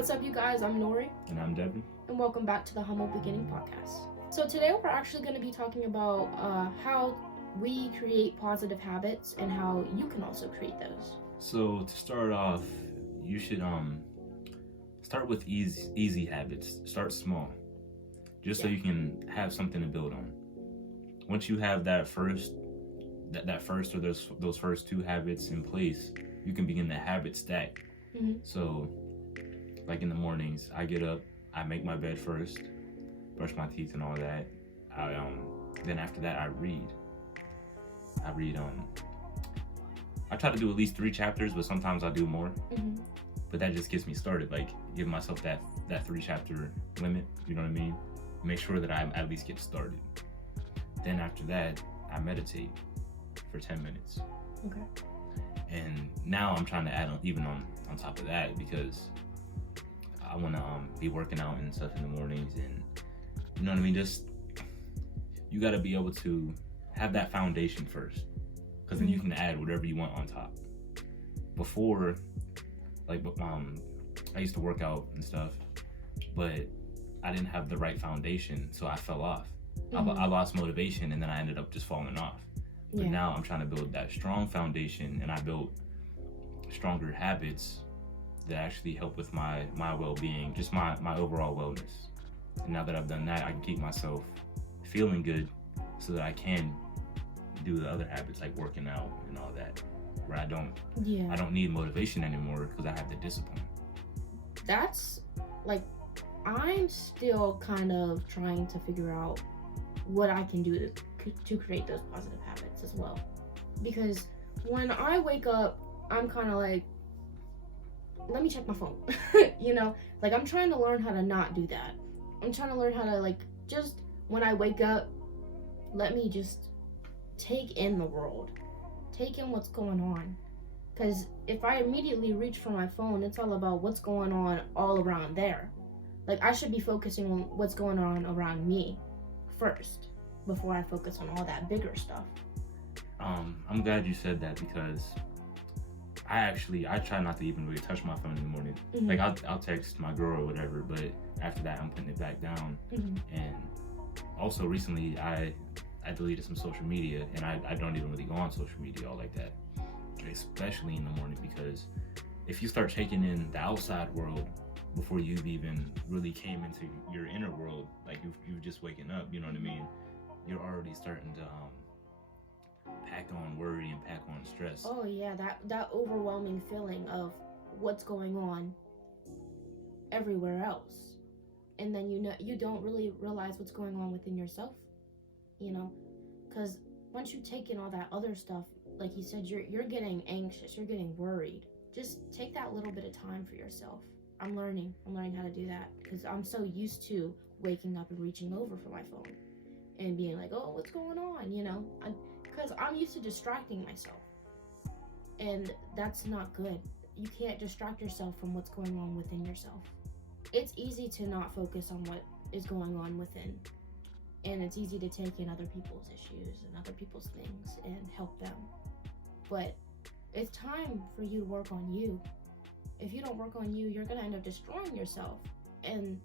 what's up, you guys? I'm Nori. And I'm Devin. And welcome back to the Humble Beginning Podcast. So today we're actually going to be talking about how we create positive habits and how you can also create those. So to start off, you should start with easy habits. Start small, just so you can have something to build on. Once you have that first or those first two habits in place, you can begin the habit stack. Mm-hmm. So, like in the mornings, I get up, I make my bed first, brush my teeth and all that. Then after that, I read. I try to do at least 3 chapters, but sometimes I do more. Mm-hmm. But that just gets me started. Like, give myself that 3 chapter limit. You know what I mean? Make sure that I at least get started. Then after that, I meditate for 10 minutes. Okay. And now I'm trying to add on top of that, because I want to be working out and stuff in the mornings, and you know what I mean. Just you got to be able to have that foundation first, because then you can add whatever you want on top. Before, like I used to work out and stuff, but I didn't have the right foundation, so I fell off. I lost motivation, and then I ended up just falling off. But now I'm trying to build that strong foundation, and I built stronger habits that actually help with my well-being, just my overall wellness. And now that I've done that, I can keep myself feeling good so that I can do the other habits like working out and all that, where I don't need motivation anymore because I have the discipline. That's like, I'm still kind of trying to figure out what I can do to create those positive habits as well. Because when I wake up, I'm kind of like, let me check my phone. You know, like I'm trying to learn how to not do that. I'm trying to learn how to just when I wake up, let me just take in the world, take in what's going on. Because if I immediately reach for my phone, it's all about what's going on all around there. Like, I should be focusing on what's going on around me first before I focus on all that bigger stuff. I'm glad you said that, because I try not to even really touch my phone in the morning. Mm-hmm. Like I'll text my girl or whatever, but after that I'm putting it back down. Mm-hmm. And also recently I deleted some social media, and I don't even really go on social media all like that, especially in the morning, because if you start taking in the outside world before you've even really came into your inner world, like you've just waking up, you know what I mean, you're already starting to pack on worry and pack on stress. Oh yeah, that overwhelming feeling of what's going on everywhere else, and then you don't really realize what's going on within yourself, you know, because once you take in all that other stuff, like you said, you're getting anxious, you're getting worried. Just take that little bit of time for yourself. I'm learning how to do that, because I'm so used to waking up and reaching over for my phone and being like, oh, what's going on, you know, because I'm used to distracting myself, and that's not good. You can't distract yourself from what's going on within yourself. It's easy to not focus on what is going on within, and it's easy to take in other people's issues and other people's things and help them, but it's time for you to work on you. If you don't work on you, you're gonna end up destroying yourself, and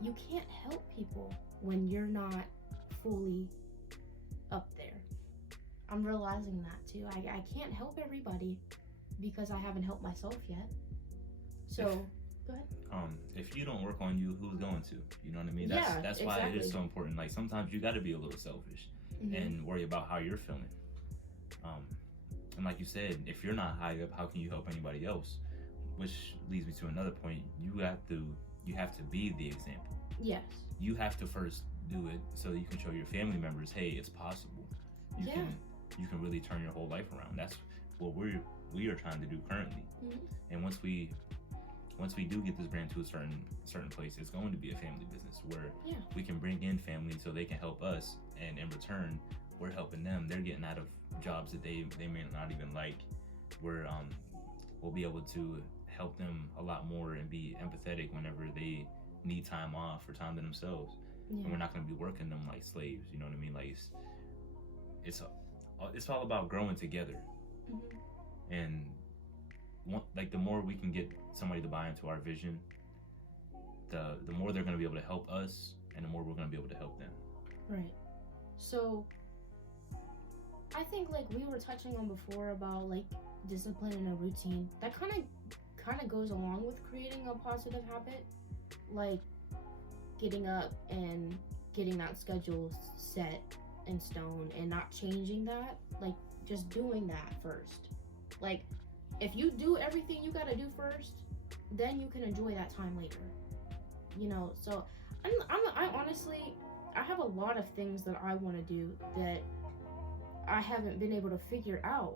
you can't help people when you're not fully up there. I'm realizing that too. I can't help everybody because I haven't helped myself yet. So go ahead. If you don't work on you, who's going to? You know what I mean? That's why it is so important. Like, sometimes you got to be a little selfish and worry about how you're feeling. And like you said, if you're not high up, how can you help anybody else? Which leads me to another point. You have to be the example. Yes. You have to first do it so that you can show your family members, hey, it's possible. You can really turn your whole life around. That's what we are trying to do currently. Mm-hmm. And once we do get this brand to a certain place, it's going to be a family business where we can bring in family so they can help us, and in return we're helping them. They're getting out of jobs that they may not even like. We'll be able to help them a lot more and be empathetic whenever they need time off or time to themselves. And we're not going to be working them like slaves. You know what I mean? Like, it's all about growing together. Mm-hmm. And the more we can get somebody to buy into our vision, the more they're going to be able to help us, and the more we're going to be able to help them. Right. So I think like we were touching on before about like discipline and a routine. That kind of goes along with creating a positive habit, like getting up and getting that schedule set in stone and not changing that, like just doing that first. Like if you do everything you got to do first, then you can enjoy that time later. You know, so I honestly, I have a lot of things that I want to do that I haven't been able to figure out.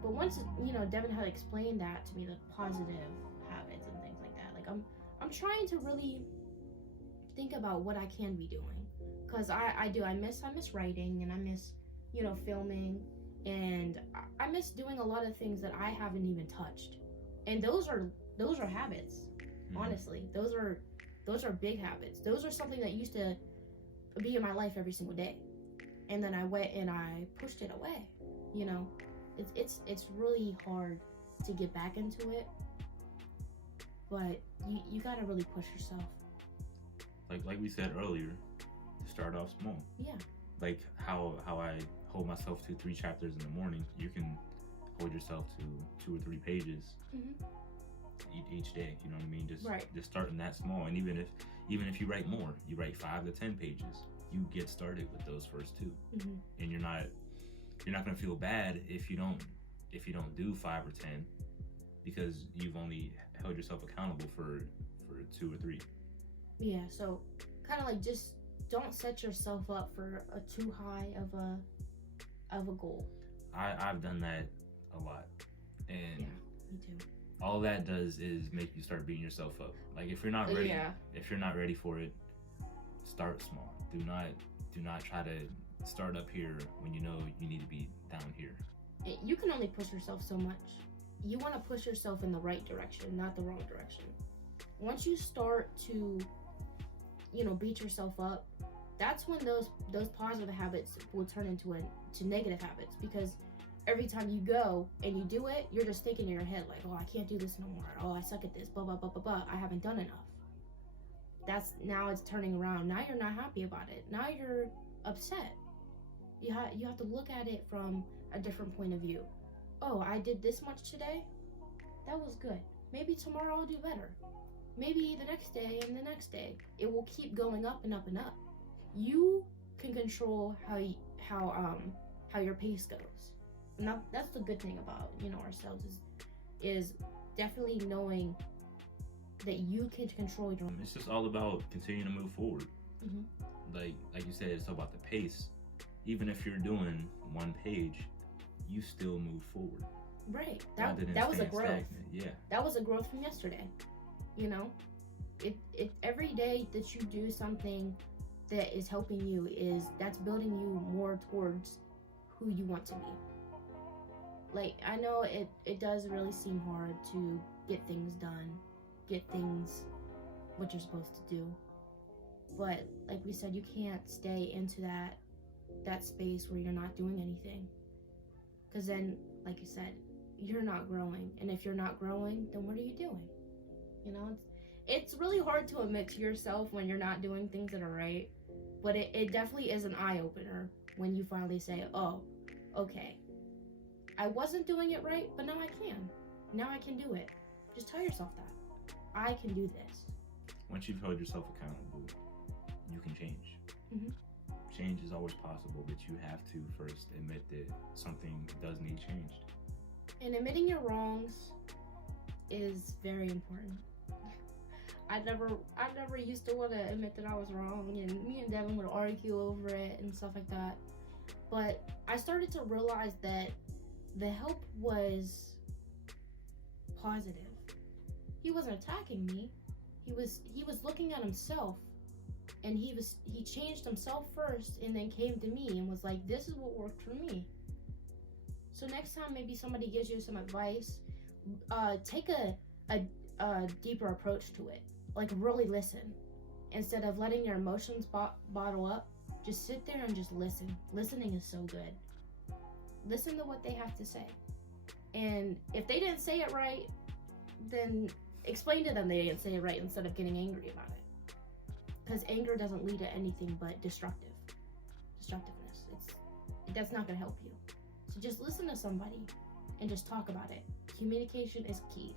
But once, you know, Devin had explained that to me, the positive habits and things like that, like I'm trying to really think about what I can be doing, because I miss writing, and I miss, you know, filming, and I miss doing a lot of things that I haven't even touched. And those are habits. Mm-hmm. Honestly, those are big habits. Those are something that used to be in my life every single day, and then I went and I pushed it away. You know, it's really hard to get back into it, but you gotta really push yourself. Like we said earlier, to start off small. Yeah. Like how I hold myself to 3 chapters in the morning, you can hold yourself to 2 or 3 pages each day. You know what I mean? Just starting that small, and even if you write more, you write 5 to 10 pages. You get started with those first 2, and you're not gonna feel bad if you don't do 5 or 10, because you've only held yourself accountable for 2 or 3. Yeah. So kind of like just don't set yourself up for a too high of a goal. I've done that a lot, and yeah, me too. All that does is make you start beating yourself up. Like if you're not ready for it, start small. Do not try to start up here when you know you need to be down here. You can only push yourself so much. You want to push yourself in the right direction, not the wrong direction. Once you start to, you know, beat yourself up, that's when those positive habits will turn into negative habits, because every time you go and you do it, you're just thinking in your head like, oh, I can't do this no more. Oh, I suck at this. Blah blah blah blah blah. I haven't done enough. Now it's turning around. Now you're not happy about it. Now you're upset. You have to look at it from a different point of view. Oh, I did this much today. That was good. Maybe tomorrow I'll do better. Maybe the next day and the next day. It will keep going up and up and up. You can control how your pace goes. And that's the good thing about, you know, ourselves is definitely knowing that you can control your. It's just all about continuing to move forward. Like you said, it's all about the pace. Even if you're doing 1 page, you still move forward. Right. That was a growth. Stagnant. Yeah. That was a growth from yesterday. You know, it every day that you do something that is helping you, that's building you more towards who you want to be. Like, I know it does really seem hard to get things done, get things what you're supposed to do. But like we said, you can't stay into that space where you're not doing anything. Because then, like you said, you're not growing. And if you're not growing, then what are you doing? You know, it's really hard to admit to yourself when you're not doing things that are right. But it definitely is an eye-opener when you finally say, oh, okay, I wasn't doing it right, but now I can. Now I can do it. Just tell yourself that. I can do this. Once you've held yourself accountable, you can change. Change is always possible, but you have to first admit that something does need changed. And admitting your wrongs is very important. I never used to want to admit that I was wrong, and me and Devin would argue over it and stuff like that. But I started to realize that the help was positive. He wasn't attacking me. He was looking at himself, and he changed himself first, and then came to me and was like, "This is what worked for me." So next time, maybe somebody gives you some advice, take a deeper approach to it. Like, really listen. Instead of letting your emotions bottle up, just sit there and just listen. Listening is so good. Listen to what they have to say. And if they didn't say it right, then explain to them they didn't say it right instead of getting angry about it. Because anger doesn't lead to anything but destructiveness. That's not gonna help you. So just listen to somebody and just talk about it. Communication is key.